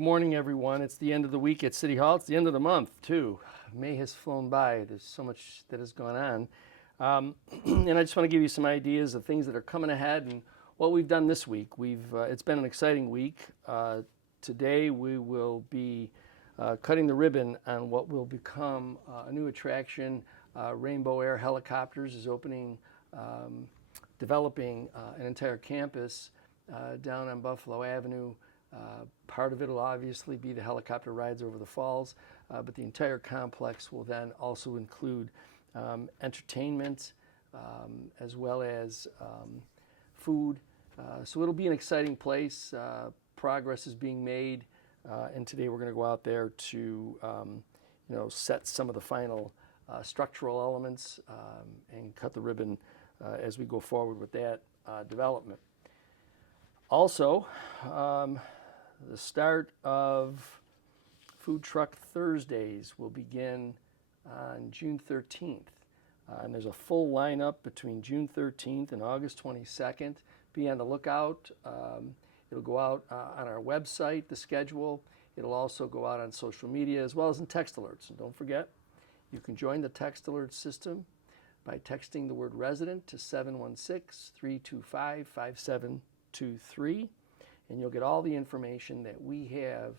Good morning, everyone. It's the end of the week at City Hall. It's the end of the month, too. May has flown by. There's so much that has gone on. And I just want to give you some ideas of things that are coming ahead and what we've done this week. It's been an exciting week. Today we will be cutting the ribbon on what will become a new attraction. Rainbow Air Helicopters is developing an entire campus down on Buffalo Avenue. Part of it will obviously be the helicopter rides over the falls, but the entire complex will then also include entertainment as well as food. So it'll be an exciting place. Progress is being made, and today we're going to go out there to set some of the final structural elements and cut the ribbon as we go forward with that development. Also, the start of Food Truck Thursdays will begin on June 13th. And there's a full lineup between June 13th and August 22nd. Be on the lookout. It'll go out on our website, the schedule. It'll also go out on social media as well as in text alerts. And don't forget, you can join the text alert system by texting the word resident to 716-325-5723. And you'll get all the information that we have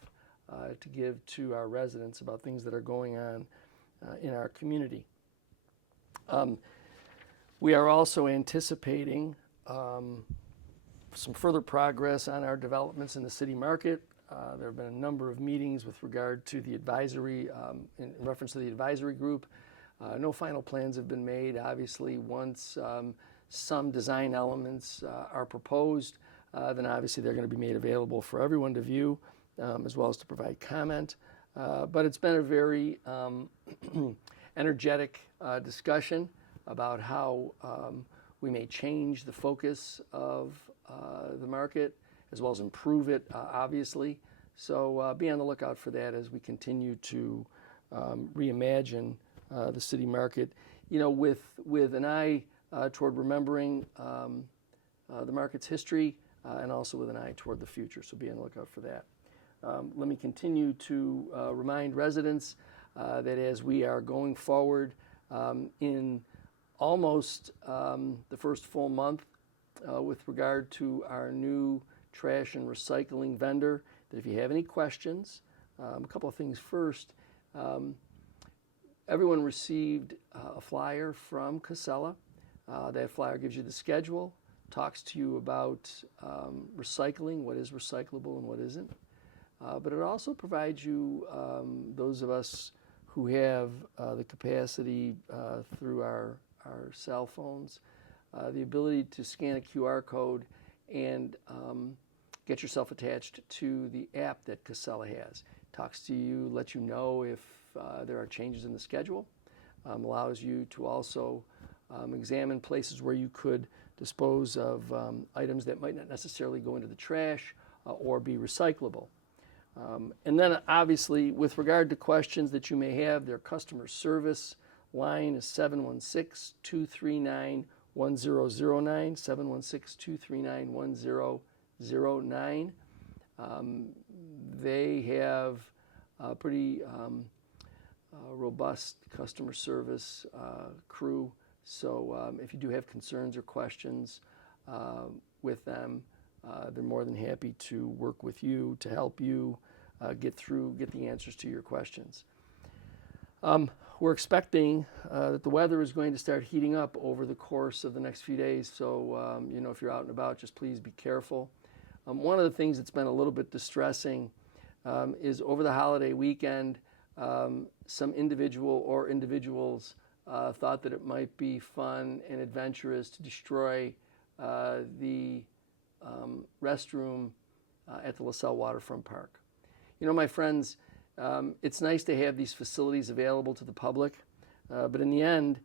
to give to our residents about things that are going on in our community. We are also anticipating some further progress on our developments in the city market. There have been a number of meetings with regard to the advisory, in reference to the advisory group. No final plans have been made. Obviously, once some design elements are proposed, then obviously they're going to be made available for everyone to view, as well as to provide comment. But it's been a very energetic discussion about how we may change the focus of the market, as well as improve it, obviously. So be on the lookout for that as we continue to reimagine the city market, with an eye toward remembering the market's history, and also with an eye toward the future. So be on the lookout for that. Let me continue to remind residents that as we are going forward in almost the first full month with regard to our new trash and recycling vendor, that if you have any questions, a couple of things first. Everyone received a flyer from Casella. That flyer gives you the schedule, talks to you about recycling, what is recyclable and what isn't. But it also provides you, those of us who have the capacity through our cell phones, the ability to scan a QR code and get yourself attached to the app that Casella has. Talks to you, lets you know if there are changes in the schedule, allows you to also examine places where you could dispose of items that might not necessarily go into the trash or be recyclable. And then obviously with regard to questions that you may have, their customer service line is 716-239-1009, 716-239-1009. They have a pretty robust customer service crew. So if you do have concerns or questions with them, they're more than happy to work with you to help you get the answers to your questions. We're expecting that the weather is going to start heating up over the course of the next few days. So, if you're out and about, just please be careful. One of the things that's been a little bit distressing is over the holiday weekend, some individuals thought that it might be fun and adventurous to destroy the restroom at the LaSalle Waterfront Park. My friends, it's nice to have these facilities available to the public, but in the end,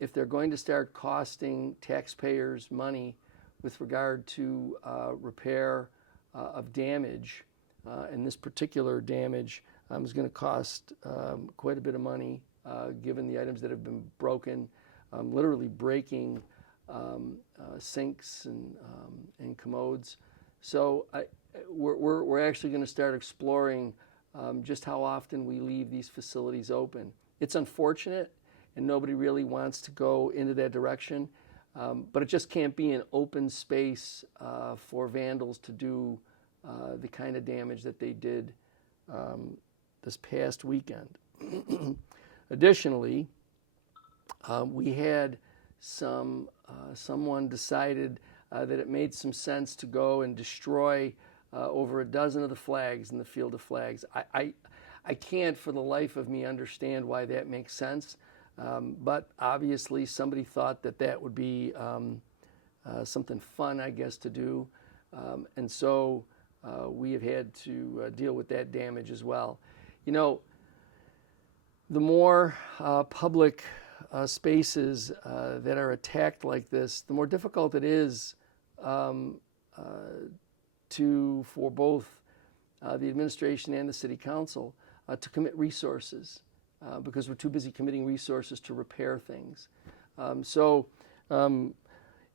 if they're going to start costing taxpayers money with regard to repair of damage, and this particular damage is going to cost quite a bit of money, given the items that have been broken, literally breaking sinks and commodes. So we're actually going to start exploring just how often we leave these facilities open. It's unfortunate, and nobody really wants to go into that direction, but it just can't be an open space for vandals to do the kind of damage that they did this past weekend. Additionally, we had someone decided that it made some sense to go and destroy over a dozen of the flags in the field of flags. I can't for the life of me understand why that makes sense, but obviously somebody thought that that would be something fun, I guess, to do, and so we have had to deal with that damage as well. You know, the more public spaces that are attacked like this, the more difficult it is for both the administration and the city council to commit resources because we're too busy committing resources to repair things.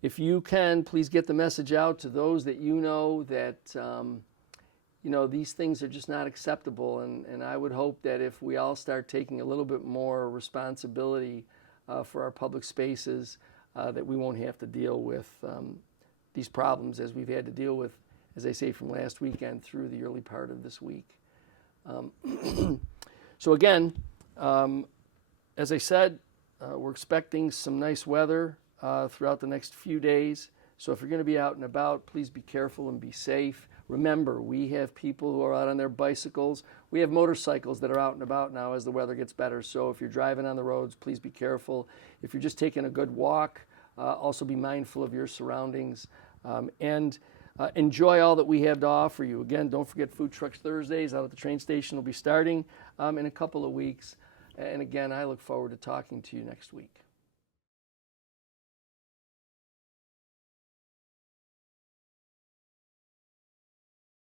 If you can, please get the message out to those that you know that these things are just not acceptable, and I would hope that if we all start taking a little bit more responsibility for our public spaces, that we won't have to deal with these problems as we've had to deal with, as I say, from last weekend through the early part of this week. So again, as I said, we're expecting some nice weather throughout the next few days. So if you're going to be out and about, please be careful and be safe. Remember, we have people who are out on their bicycles. We have motorcycles that are out and about now as the weather gets better. So if you're driving on the roads, please be careful. If you're just taking a good walk, also be mindful of your surroundings. And enjoy all that we have to offer you. Again, don't forget Food Trucks Thursdays out at the train station will be starting in a couple of weeks. And again, I look forward to talking to you next week.